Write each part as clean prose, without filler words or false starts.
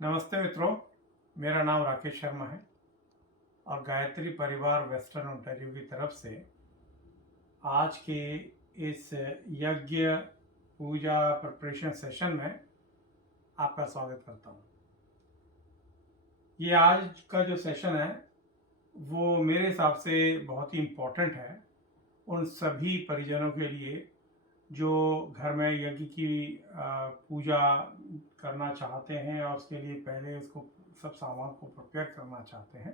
नमस्ते मित्रों, मेरा नाम राकेश शर्मा है और गायत्री परिवार वेस्टर्न ओंटारियो की तरफ से आज के इस यज्ञ पूजा प्रिपरेशन सेशन में आपका स्वागत करता हूँ। ये आज का जो सेशन है वो मेरे हिसाब से बहुत ही इम्पोर्टेंट है उन सभी परिजनों के लिए जो घर में यज्ञ की पूजा करना चाहते हैं और उसके लिए पहले उसको सब सामान को प्रिपेयर करना चाहते हैं।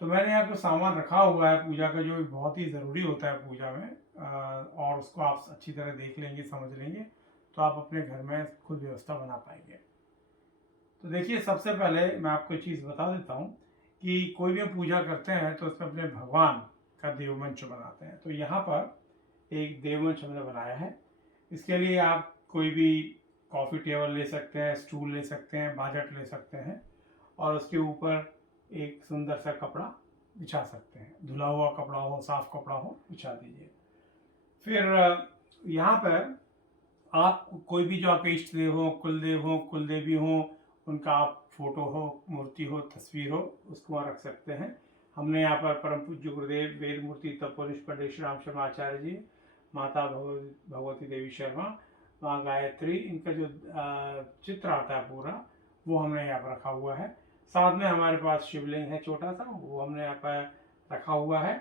तो मैंने यहाँ पे सामान रखा हुआ है पूजा का, जो बहुत ही ज़रूरी होता है पूजा में, और उसको आप अच्छी तरह देख लेंगे, समझ लेंगे तो आप अपने घर में खुद व्यवस्था बना पाएंगे। तो देखिए, सबसे पहले मैं आपको एक चीज़ बता देता हूँ कि कोई भी पूजा करते हैं तो उसमें अपने भगवान का देवमंच बनाते हैं। तो यहाँ पर एक देवमंच हमने बनाया है। इसके लिए आप कोई भी कॉफ़ी टेबल ले सकते हैं, स्टूल ले सकते हैं, बाजट ले सकते हैं और उसके ऊपर एक सुंदर सा कपड़ा बिछा सकते हैं। धुला हुआ कपड़ा हो, साफ कपड़ा हो, बिछा दीजिए। फिर यहाँ पर आप कोई भी जो आपके इष्ट देव हो, कुलदेव हो, कुलदेवी हो, उनका आप फोटो हो, मूर्ति हो, तस्वीर हो, उसको वहाँ रख सकते हैं। हमने यहाँ पर परम पूज्य गुरुदेव वेद मूर्ति तपोनिष पंडित श्री राम शर्मा आचार्य जी, माता भगवती देवी शर्मा, माँ गायत्री, इनका जो चित्र आता है पूरा, वो हमने यहाँ पर रखा हुआ है। साथ में हमारे पास शिवलिंग है छोटा सा, वो हमने यहाँ पर रखा हुआ है,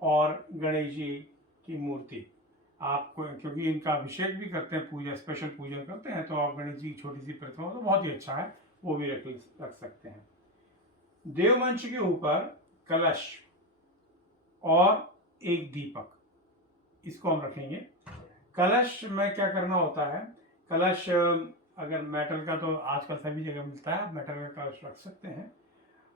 और गणेश जी की मूर्ति आपको, क्योंकि इनका अभिषेक भी करते हैं, पूजा स्पेशल पूजन करते हैं, तो आप गणेश जी की छोटी सी प्रतिमा तो बहुत ही अच्छा है, वो भी रख सकते हैं। देवमंच के ऊपर कलश और एक दीपक, इसको हम रखेंगे। कलश में क्या करना होता है, कलश अगर मेटल का तो आजकल सभी जगह मिलता है, मेटल का कलश रख सकते हैं,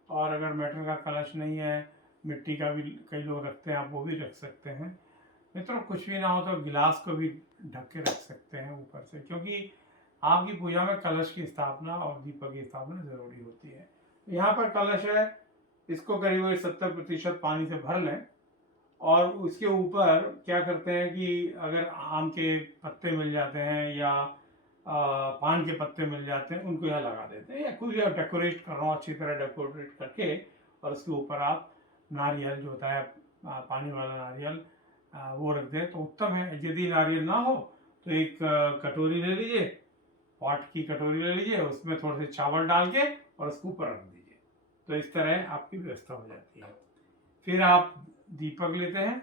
और अगर मेटल का कलश नहीं है, मिट्टी का भी कई लोग रखते हैं, आप वो भी रख सकते हैं। मित्रों, कुछ भी ना हो तो गिलास को भी ढक के रख सकते हैं ऊपर से, क्योंकि आपकी पूजा में कलश की स्थापना और दीपक की स्थापना जरूरी होती है। यहाँ पर कलश है, इसको करीब 70% पानी से भर लें, और उसके ऊपर क्या करते हैं कि अगर आम के पत्ते मिल जाते हैं या पान के पत्ते मिल जाते हैं, उनको यहाँ लगा देते हैं, या कुछ डेकोरेट कर रहा हूँ अच्छी तरह डेकोरेट करके, और उसके ऊपर आप नारियल जो होता है पानी वाला नारियल, वो रख दें तो उत्तम है। यदि नारियल ना हो तो एक कटोरी ले लीजिए, पॉट की कटोरी ले लीजिए, उसमें थोड़े से चावल डाल के और उसके ऊपर रख दीजिए, तो इस तरह आपकी व्यवस्था हो जाती है। फिर आप दीपक लेते हैं,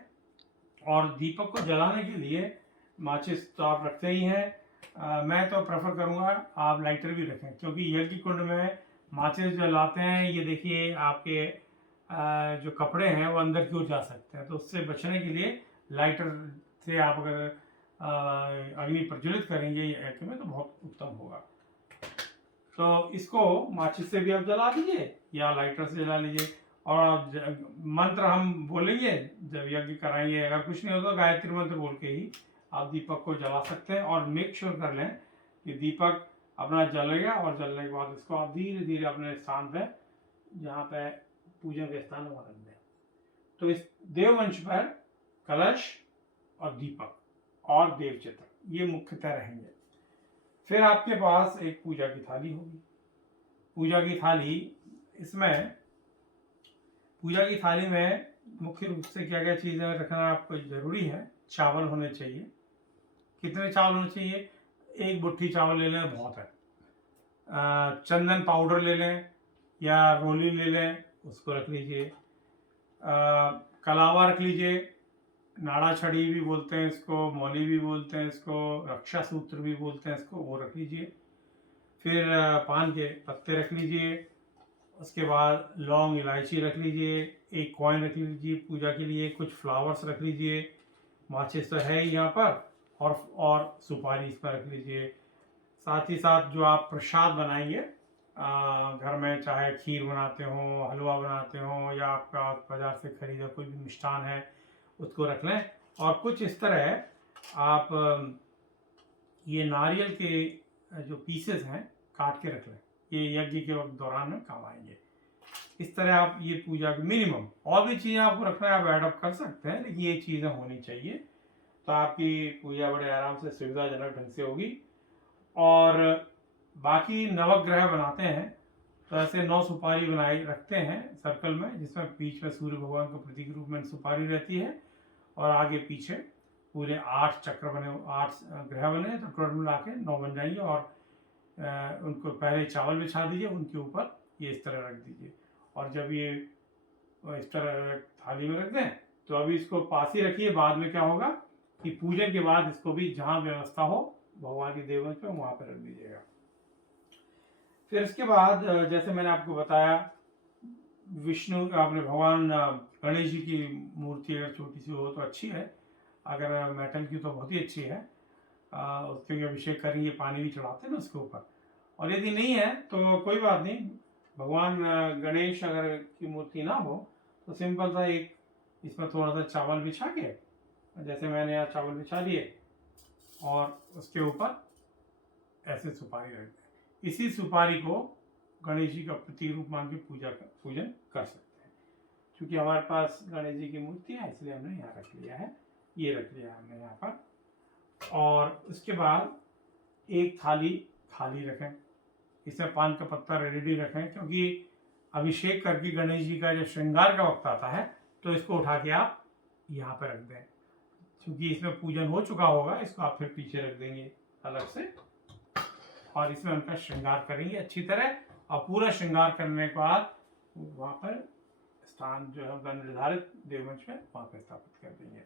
और दीपक को जलाने के लिए माचिस तो आप रखते ही हैं। मैं तो प्रेफर करूँगा आप लाइटर भी रखें, क्योंकि यज्ञ कुंड में माचिस जलाते हैं, ये देखिए आपके जो कपड़े हैं वो अंदर की ओर जा सकते हैं, तो उससे बचने के लिए लाइटर से आप अगर अग्नि प्रज्वलित करेंगे यज्ञ में तो बहुत उत्तम होगा। तो इसको माचिस से भी आप जला दीजिए या लाइटर से जला लीजिए, और मंत्र हम बोलेंगे जब यज्ञ कराएंगे, अगर कुछ नहीं होगा तो गायत्री मंत्र बोल के ही आप दीपक को जला सकते हैं। और मेक श्योर कर लें कि दीपक अपना जलेगा, और जलने के बाद इसको आप धीरे धीरे अपने स्थान पे, जहाँ पे पूजन के स्थान वहाँ रख दें। तो इस देववंश पर कलश और दीपक और देव चित्र, ये मुख्यतः रहेंगे। फिर आपके पास एक पूजा की थाली होगी। पूजा की थाली, इसमें पूजा की थाली में मुख्य रूप से क्या क्या चीज़ें रखना आपको जरूरी है। चावल होने चाहिए। कितने चावल होने चाहिए? एक मुट्ठी चावल ले लें, बहुत है। चंदन पाउडर ले लें या रोली ले लें, उसको रख लीजिए। कलावा रख लीजिए, नाड़ा छड़ी भी बोलते हैं इसको, मौली भी बोलते हैं इसको, रक्षा सूत्र भी बोलते हैं इसको, वो रख लीजिए। फिर पान के पत्ते रख लीजिए। उसके बाद लौंग इलायची रख लीजिए, एक कॉइन रख लीजिए पूजा के लिए, कुछ फ्लावर्स रख लीजिए, माचिस तो है ही यहाँ पर, और सुपारी इस पर रख लीजिए। साथ ही साथ जो आप प्रसाद बनाएंगे घर में, चाहे खीर बनाते हो, हलवा बनाते हो, या आपका बाजार से खरीदा कोई भी मिष्ठान है, उसको रख लें। और कुछ इस तरह आप ये नारियल के जो पीसेस हैं काट के रख लें, ये यज्ञ के वक्त दौरान में काम आएंगे। इस तरह आप ये पूजा के मिनिमम, और भी चीज़ें आपको रखना है आप एडअप कर सकते हैं, लेकिन ये चीज़ें होनी चाहिए, तो आपकी पूजा बड़े आराम से सुविधाजनक ढंग से होगी। और बाकी नवग्रह बनाते हैं तो ऐसे 9 सुपारी बनाए रखते हैं सर्कल में, जिसमें बीच में सूर्य भगवान के प्रतीक रूप में सुपारी रहती है और आगे पीछे पूरे 8 चक्र बने, 8 ग्रह बने, तो टोटल मिला के 9 बन जाएंगे। और उनको पहले चावल बिछा दीजिए, उनके ऊपर ये इस तरह रख दीजिए। और जब ये इस तरह थाली में रख दें तो अभी इसको पास ही रखिए, बाद में क्या होगा कि पूजन के बाद इसको भी जहाँ व्यवस्था हो भगवान की देवता पे वहाँ पर रख दीजिएगा। फिर इसके बाद जैसे मैंने आपको बताया, विष्णु आपने भगवान गणेश जी की मूर्ति अगर छोटी सी हो तो अच्छी है, अगर मेटल की तो बहुत ही अच्छी है। उसके अभिषेक करेंगे, पानी भी चढ़ाते हैं ना उसके ऊपर। और यदि नहीं है तो कोई बात नहीं, भगवान गणेश अगर की मूर्ति ना हो तो सिंपल सा एक इसमें थोड़ा सा चावल बिछा के, जैसे मैंने यहाँ चावल बिछा दिए और उसके ऊपर ऐसे सुपारी रख दें। इसी सुपारी को गणेश जी का प्रतीक रूप मान के पूजन कर सकते हैं। क्योंकि हमारे पास गणेश जी की मूर्ति है इसलिए हमने यहाँ रख लिया है, ये रख लिया हमने यहाँ पर। और उसके बाद एक थाली खाली रखें, इसमें पान का पत्ता रेडी रखें, क्योंकि अभिषेक करके गणेश जी का जब श्रृंगार का वक्त आता है तो इसको उठा के आप यहाँ पर रख दें। क्योंकि इसमें पूजन हो चुका होगा, इसको आप फिर पीछे रख देंगे अलग से और इसमें उनका श्रृंगार करेंगे अच्छी तरह। और पूरा श्रृंगार करने के बाद वहाँ पर स्थान जो है उनका निर्धारित देवमंच में वहाँ पर स्थापित कर देंगे।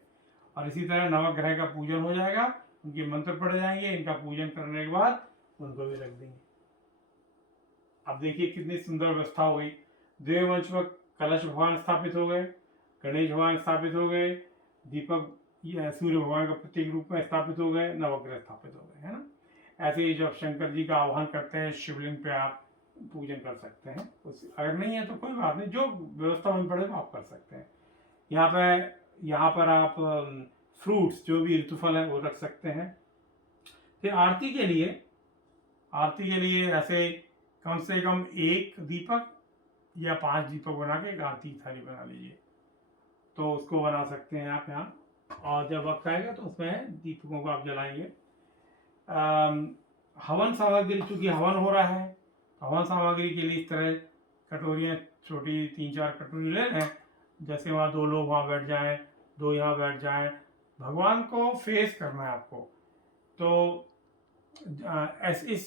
और इसी तरह नवग्रह का पूजन हो जाएगा, उनके मंत्र पढ़ जाएंगे, इनका पूजन करने के बाद उनको भी रख देंगे। अब देखिए कितनी सुंदर व्यवस्था हो गई। देवमंच में कलश भगवान स्थापित हो गए, गणेश भगवान स्थापित हो गए, दीपक सूर्य भगवान का प्रतीक रूप में स्थापित हो गए, नवग्रह स्थापित हो गए, है ना। ऐसे ही जब शंकर जी का आह्वान करते हैं शिवलिंग पे आप पूजन कर सकते हैं। अगर नहीं है तो कोई बात नहीं, जो व्यवस्था बन पड़े वो आप कर सकते हैं। यहाँ पर आप फ्रूट्स जो भी ऋतुफल है वो रख सकते हैं। फिर आरती के लिए ऐसे कम से कम 1 दीपक या 5 दीपक बना के एक आरती की थाली बना लीजिए, तो उसको बना सकते हैं आप यहाँ। और जब वक्त आएगा तो उसमें दीपकों को आप जलाएंगे। हवन सामग्री, चूंकि हवन हो रहा है, हवन सामग्री के लिए इस तरह कटोरियाँ छोटी 3-4 कटोरी ले लें, जैसे वहाँ 2 लोग वहाँ बैठ जाएं, 2 यहाँ बैठ जाएं। भगवान को फेस करना है आपको, तो इस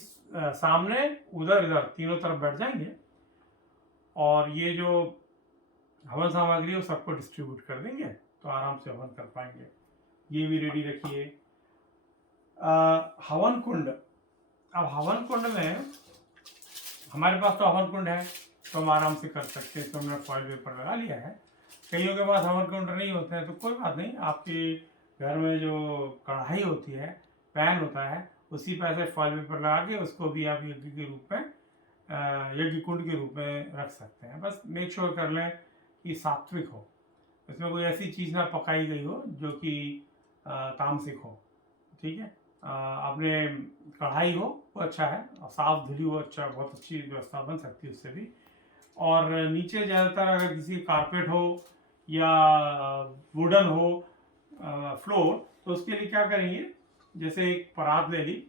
सामने उधर इधर तीनों तरफ बैठ जाएंगे और ये जो हवन सामग्री है वो सबको डिस्ट्रीब्यूट कर देंगे, तो आराम से हवन कर पाएंगे। ये भी रेडी रखिए। हवन कुंड, अब हवन कुंड में हमारे पास तो हवन कुंड है तो हम आराम से कर सकते हैं, तो हमने फॉइल पेपर लगा लिया है। कईयों के पास हवन कुंड नहीं होते हैं तो कोई बात नहीं, आपके घर में जो कढ़ाई होती है, पैन होता है, उसी पर ऐसे फॉइल पेपर लगा के उसको भी आप यज्ञ के रूप में, यज्ञ कुंड के रूप में रख सकते हैं। बस मेक श्योर कर लें कि सात्विक हो, इसमें कोई ऐसी चीज़ ना पकाई गई हो जो कि तामसिक हो, ठीक है। अपने कढ़ाई हो वो अच्छा है, और साफ धुली हो अच्छा, बहुत अच्छी व्यवस्था बन सकती है उससे भी। और नीचे ज़्यादातर अगर किसी कारपेट हो या वुडन हो फ्लोर, तो उसके लिए क्या करेंगे, जैसे एक परात ले ली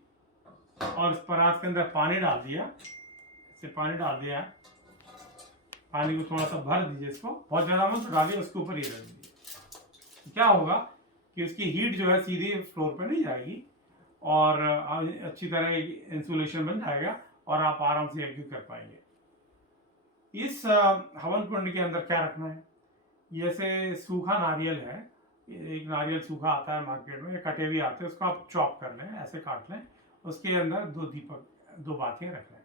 और उस परात के अंदर पानी डाल दिया, ऐसे पानी डाल दिया, पानी को थोड़ा सा भर दीजिए, इसको बहुत ज़्यादा मत डालिए, उसके ऊपर ये रख दीजिए। क्या होगा कि उसकी हीट जो है सीधे फ्लोर पर नहीं जाएगी और अच्छी तरह इंसुलेशन बन जाएगा और आप आराम से यज्ञ कर पाएंगे। इस हवन कुंड के अंदर क्या रखना है, जैसे सूखा नारियल है, एक नारियल सूखा आता है मार्केट में, कटे भी आते हैं, उसको आप चॉप कर लें, ऐसे काट लें, उसके अंदर 2 दीपक, 2 बातियाँ रख लें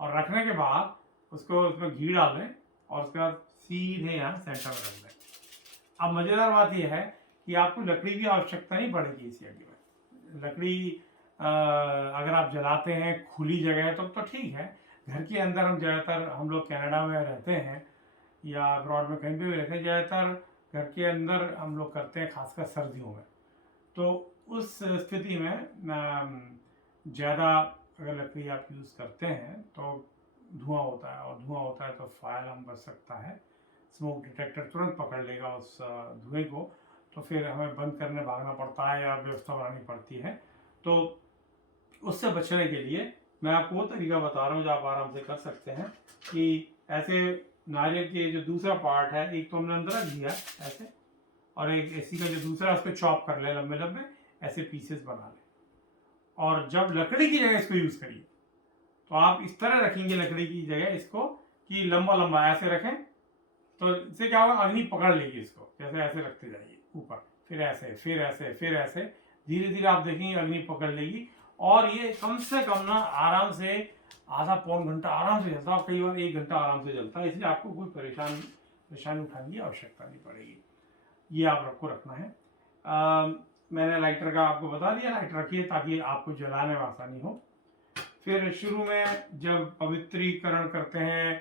और रखने के बाद उसको उसमें घी डाल लें और उसके बाद सीधे यहाँ सेंटर में रख दें। अब मज़ेदार बात यह है कि आपको लकड़ी की आवश्यकता नहीं पड़ेगी इस यज्ञ में। लकड़ी अगर आप जलाते हैं खुली जगह है तो ठीक है। घर के अंदर हम ज़्यादातर, हम लोग कनाडा में रहते हैं या अब्रॉड में कहीं पे भी रहते हैं, ज़्यादातर घर के अंदर हम लोग करते हैं, खासकर सर्दियों में। तो उस स्थिति में ज़्यादा अगर लकड़ी आप यूज़ करते हैं तो धुआं होता है, और धुआं होता है तो फायर अलार्म बच सकता है, स्मोक डिटेक्टर तुरंत पकड़ लेगा उस धुएं को, तो फिर हमें बंद करने भागना पड़ता है या व्यवस्था बनानी पड़ती है। तो उससे बचने के लिए मैं आपको वो तरीका बता रहा हूँ जो आप आराम से कर सकते हैं। कि ऐसे नारियल के जो दूसरा पार्ट है, एक तो हमने अंदर रख दिया ऐसे, और एक इसी का जो दूसरा, उसको चॉप कर ले लंबे लंबे ऐसे पीसेस बना ले। और जब लकड़ी की जगह इसको यूज करिए तो आप इस तरह रखेंगे लकड़ी की जगह इसको कि लंबा लंबा ऐसे रखें, तो इससे क्या होगा, अग्नि पकड़ लेगी इसको। जैसे ऐसे रखते जाइए ऊपर, फिर ऐसे, फिर ऐसे, फिर ऐसे, धीरे धीरे आप देखेंगे अग्नि पकड़ लेगी। और ये कम से कम ना आराम से आधा पौन घंटा आराम से जलता है, कई बार 1 घंटा आराम से जलता है। इसलिए आपको कोई परेशानी उठाने की आवश्यकता नहीं पड़ेगी। ये आप आपको रखना है। मैंने लाइटर का आपको बता दिया, लाइटर रखिए ताकि आपको जलाने में आसानी हो। फिर शुरू में जब पवित्रीकरण करते हैं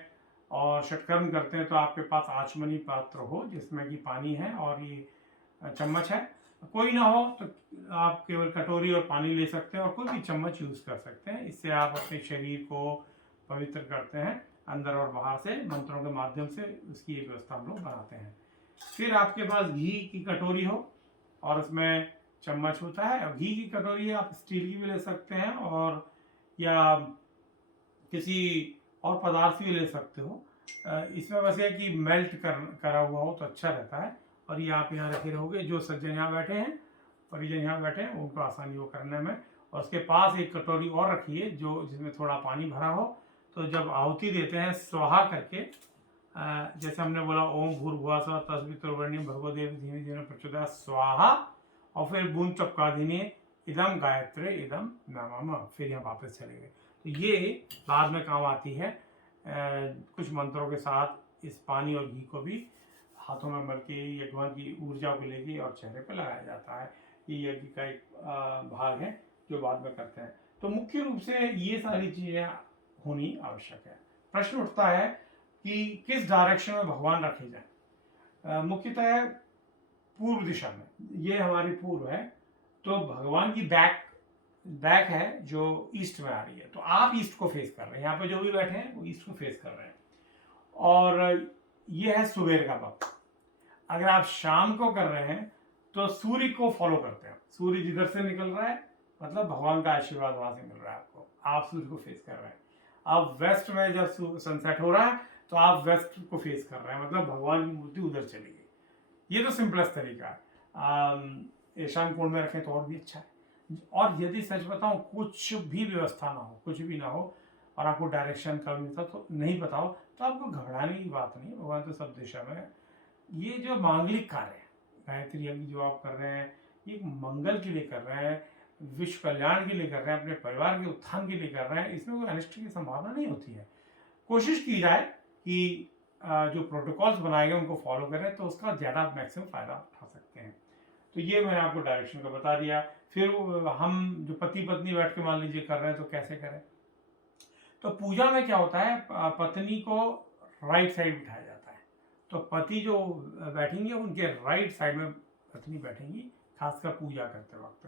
और षटकर्म करते हैं तो आपके पास आचमनी पात्र हो जिसमें कि पानी है और ये चम्मच है। कोई ना हो तो आप केवल कटोरी और पानी ले सकते हैं और कोई भी चम्मच यूज कर सकते हैं। इससे आप अपने शरीर को पवित्र करते हैं अंदर और बाहर से, मंत्रों के माध्यम से उसकी एक व्यवस्था हम लोग बनाते हैं। फिर आपके पास घी की कटोरी हो और उसमें चम्मच होता है। और घी की कटोरी आप स्टील की भी ले सकते हैं और या किसी और पदार्थ भी ले सकते हो। इसमें बस ये कि मेल्ट करा हुआ हो तो अच्छा रहता है। और ये आप यहाँ रखे रहोगे, जो सज्जन यहाँ बैठे हैं, परिजन यहाँ बैठे हैं, उनको आसानी हो करने में। और उसके पास एक कटोरी और रखिए जो जिसमें थोड़ा पानी भरा हो। तो जब आहुति देते हैं स्वाहा करके, जैसे हमने बोला ओम भूर्भुवः स्वः तत्सवितुर्वरेण्यं भर्गो देवस्य धीमहि धियो यो न प्रचोदयात् स्वाहा, और फिर बूंद चपका देने इदम गायत्रे इदम नमः, फिर यहाँ वापस चले गए। तो ये बाद में काम आती है। कुछ मंत्रों के साथ इस पानी और घी को भी हाथों में मल के यज्ञ की ऊर्जा को लेके और चेहरे पर लगाया जाता है। ये यज्ञ का एक भाग है जो बाद में करते हैं। तो मुख्य रूप से ये सारी चीजें होनी आवश्यक है। प्रश्न उठता है कि किस डायरेक्शन में भगवान रखे जाए। मुख्यतः पूर्व दिशा में, ये हमारी पूर्व है तो भगवान की बैक है जो ईस्ट में आ रही है, तो आप ईस्ट को फेस कर रहे हैं। यहाँ पे जो भी बैठे हैं वो ईस्ट को फेस कर रहे हैं। और ये है सुबह का वक्त। अगर आप शाम को कर रहे हैं तो सूर्य को फॉलो करते हैं। सूर्य जिधर से निकल रहा है मतलब भगवान का आशीर्वाद वहां से मिल रहा है आपको, आप सूर्य को फेस कर रहे हैं। अब वेस्ट में जब सनसेट हो रहा है तो आप वेस्ट को फेस कर रहे हैं, मतलब भगवान की मूर्ति उधर चली गई। ये तो सिंपलेस्ट तरीका है। ईशान कोण में रखें तो और भी अच्छा है। और यदि सच बताऊं कुछ भी व्यवस्था ना हो, कुछ भी ना हो और आपको डायरेक्शन का मिलता तो नहीं पता हो, तो आपको घबराने की बात नहीं। भगवान तो सब दिशा में है। ये जो मांगलिक कार्य है, गायत्री यज्ञ जो आप कर रहे हैं, ये मंगल के लिए कर रहे हैं, विश्व कल्याण के लिए कर रहे हैं, अपने परिवार के उत्थान के लिए कर रहे हैं। इसमें कोई अनिष्ट की संभावना नहीं होती है। कोशिश की जाए कि जो प्रोटोकॉल्स बनाए गए उनको फॉलो करें तो उसका ज़्यादा मैक्सिमम फायदा उठा सकते हैं। तो ये मैंने आपको डायरेक्शन का बता दिया। फिर हम जो पति पत्नी बैठ के मान लीजिए कर रहे हैं तो कैसे करें। तो पूजा में क्या होता है, पत्नी को राइट साइड बिठाया जाता है। तो पति जो बैठेंगे उनके राइट साइड में पत्नी बैठेंगी, खासकर पूजा करते वक्त।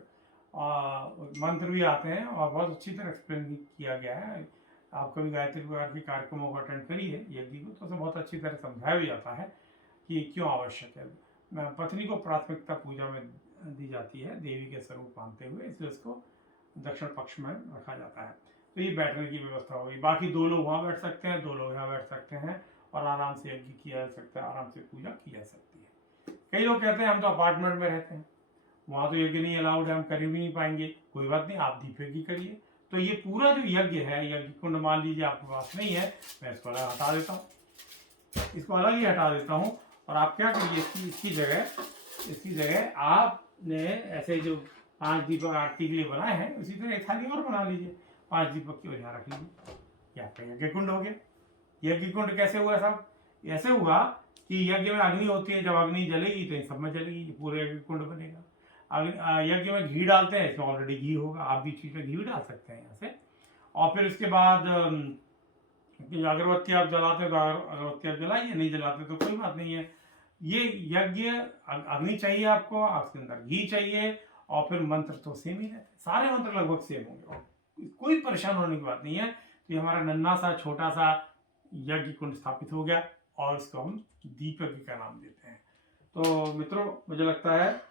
मंत्र भी आते हैं और बहुत अच्छी तरह एक्सप्लेन किया गया है। आप कभी गायत्री प्रकार के कार्यक्रमों को अटेंड करिए यज्ञ को, तो बहुत अच्छी तरह समझाया भी जाता है कि क्यों आवश्यक है। पत्नी को प्राथमिकता पूजा में दी जाती है देवी के स्वरूप मानते हुए, इसलिए उसको दक्षिण पक्ष में रखा जाता है। तो ये बैठने की व्यवस्था होगी। बाकी 2 लोग वहाँ बैठ सकते हैं, 2 लोग यहाँ बैठ सकते हैं और आराम से यज्ञ किया जा सकता है, आराम से पूजा की जा सकती है। कई लोग कहते हैं हम तो अपार्टमेंट में रहते हैं, वहाँ तो यज्ञ नहीं अलाउड है, हम कर भी नहीं पाएंगे। कोई बात नहीं, आप दीप यज्ञ करिए। तो ये पूरा जो यज्ञ है, यज्ञ कुंड मान लीजिए आपके पास नहीं है, मैं इसको अलग हटा देता हूँ, इसको अलग ही हटा देता हूँ। और आप क्या करिए, इसकी जगह आपने ऐसे जो 5 दीपक आरती के लिए बनाए हैं उसी तरह एक थाली और बना लीजिए, 5 दीपक की वजह रख लीजिए, ये आपका यज्ञ कुंड हो गया। यज्ञ कुंड कैसे हुआ साहब? ऐसे हुआ कि यज्ञ में अग्नि होती है, जब अग्नि जलेगी तो इन सब में जलेगी, पूरे यज्ञ कुंड बनेगा। यज्ञ में घी डालते हैं, इसमें ऑलरेडी घी होगा, आप भी चीज में घी भी डाल सकते हैं यहाँ से। और फिर उसके बाद अगरबत्ती आप जलाते हैं तो अगरबत्ती आप जलाइए, नहीं जलाते तो कोई बात नहीं है। ये यज्ञ अग्नि चाहिए आपको, आपके अंदर घी चाहिए, और फिर मंत्र तो सेम ही रहते, सारे मंत्र लगभग सेम होंगे, कोई परेशान होने की बात नहीं है। तो ये हमारा नन्हा सा छोटा सा यज्ञ कुंड स्थापित हो गया और इसको हम दीप यज्ञ का नाम देते हैं। तो मित्रों, मुझे लगता है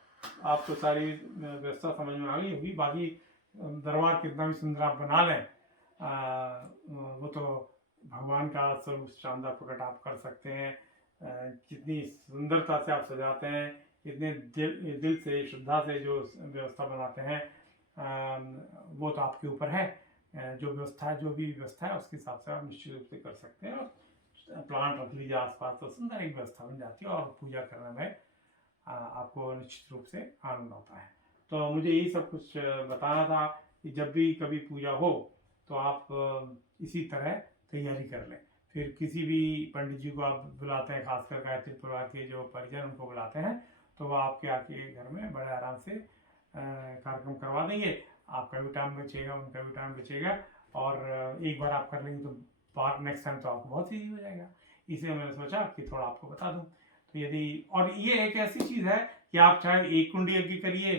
आपको सारी व्यवस्था समझ में आ गई होगी। बाकी दरबार कितना भी सुंदर आप बना लें, वो तो भगवान का स्वरूप शानदार प्रकट आप कर सकते हैं। कितनी सुंदरता से आप सजाते हैं, कितने दिल से श्रद्धा से जो व्यवस्था बनाते हैं, वो तो आपके ऊपर है। जो भी व्यवस्था है उसके हिसाब से आप निश्चित रूप से कर सकते हैं, और प्लांट रख लीजिए आसपास, तो सुंदर एक व्यवस्था बन जाती है और पूजा करने में आपको निश्चित रूप से आनंद आता है। तो मुझे यही सब कुछ बताना था कि जब भी कभी पूजा हो तो आप इसी तरह तैयारी कर लें। फिर किसी भी पंडित जी को आप बुलाते हैं, खासकर गायत्री परिवार के जो परिजन उनको बुलाते हैं, तो वो आपके आके घर में बड़े आराम से कार्यक्रम करवा देंगे। आपका भी टाइम बचेगा, उनका भी टाइम बचेगा, और एक बार आप कर लेंगे तो बार नेक्स्ट टाइम तो आपको बहुत ईजी हो जाएगा। इसलिए मैंने सोचा कि थोड़ा आपको बता दूं। तो यदि, और ये एक ऐसी चीज़ है कि आप चाहे 1 कुंडी यज्ञ करिए,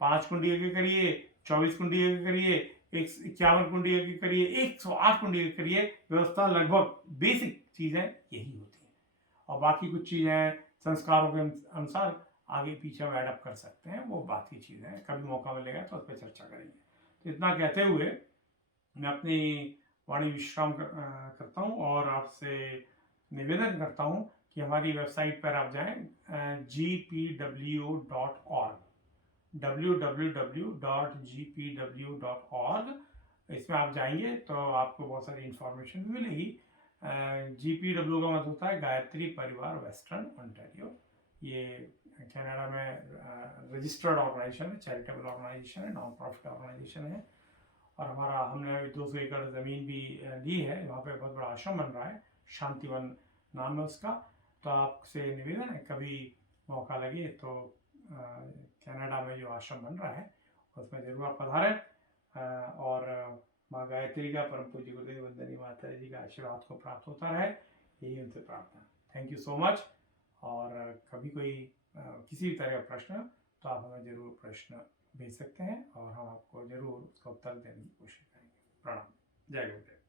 5 कुंडी यज्ञ करिए, 24 कुंडी यज्ञ करिए, 51 कुंडी यज्ञ करिए, 108 कुंडी यज्ञ करिए, व्यवस्था लगभग बेसिक चीज़ें यही होती हैं। और बाकी कुछ चीज़ें संस्कारों के अनुसार आगे पीछे हम एडअप कर सकते हैं, वो बात की चीज़ें हैं। कभी मौका मिलेगा तो उस पर चर्चा करेंगे। तो इतना कहते हुए मैं अपनी वाणी विश्राम करता हूँ, और आपसे निवेदन करता हूँ कि हमारी वेबसाइट पर आप जाएं, gpw.org, www.gpw.org। इसमें आप जाएंगे तो आपको बहुत सारी इंफॉर्मेशन मिलेगी। GPW का मतलब होता है गायत्री परिवार वेस्टर्न ओंटारियो। ये कनाडा में रजिस्टर्ड ऑर्गेनाइजेशन है, चैरिटेबल ऑर्गेनाइजेशन है, नॉन प्रॉफिट ऑर्गेनाइजेशन है। और हमने अभी 200 एकड़ ज़मीन भी ली है, वहाँ पे बहुत बड़ा आश्रम बन रहा है, शांतिवन नाम है उसका। तो आपसे निवेदन है, कभी मौका लगे तो कनाडा में जो आश्रम बन रहा है उसमें जरूर आप पधारें, और माँ गायत्री का, परम पूज्य गुरुदेव वंदनीय माता जी का आशीर्वाद को प्राप्त होता रहे, यही उनसे प्रार्थना। Thank you so much. और कभी कोई किसी भी तरह का प्रश्न तो आप हमें जरूर प्रश्न भेज सकते हैं, और हम आपको जरूर उसका उत्तर देने की कोशिश करेंगे। प्रणाम। जय गुरुदेव।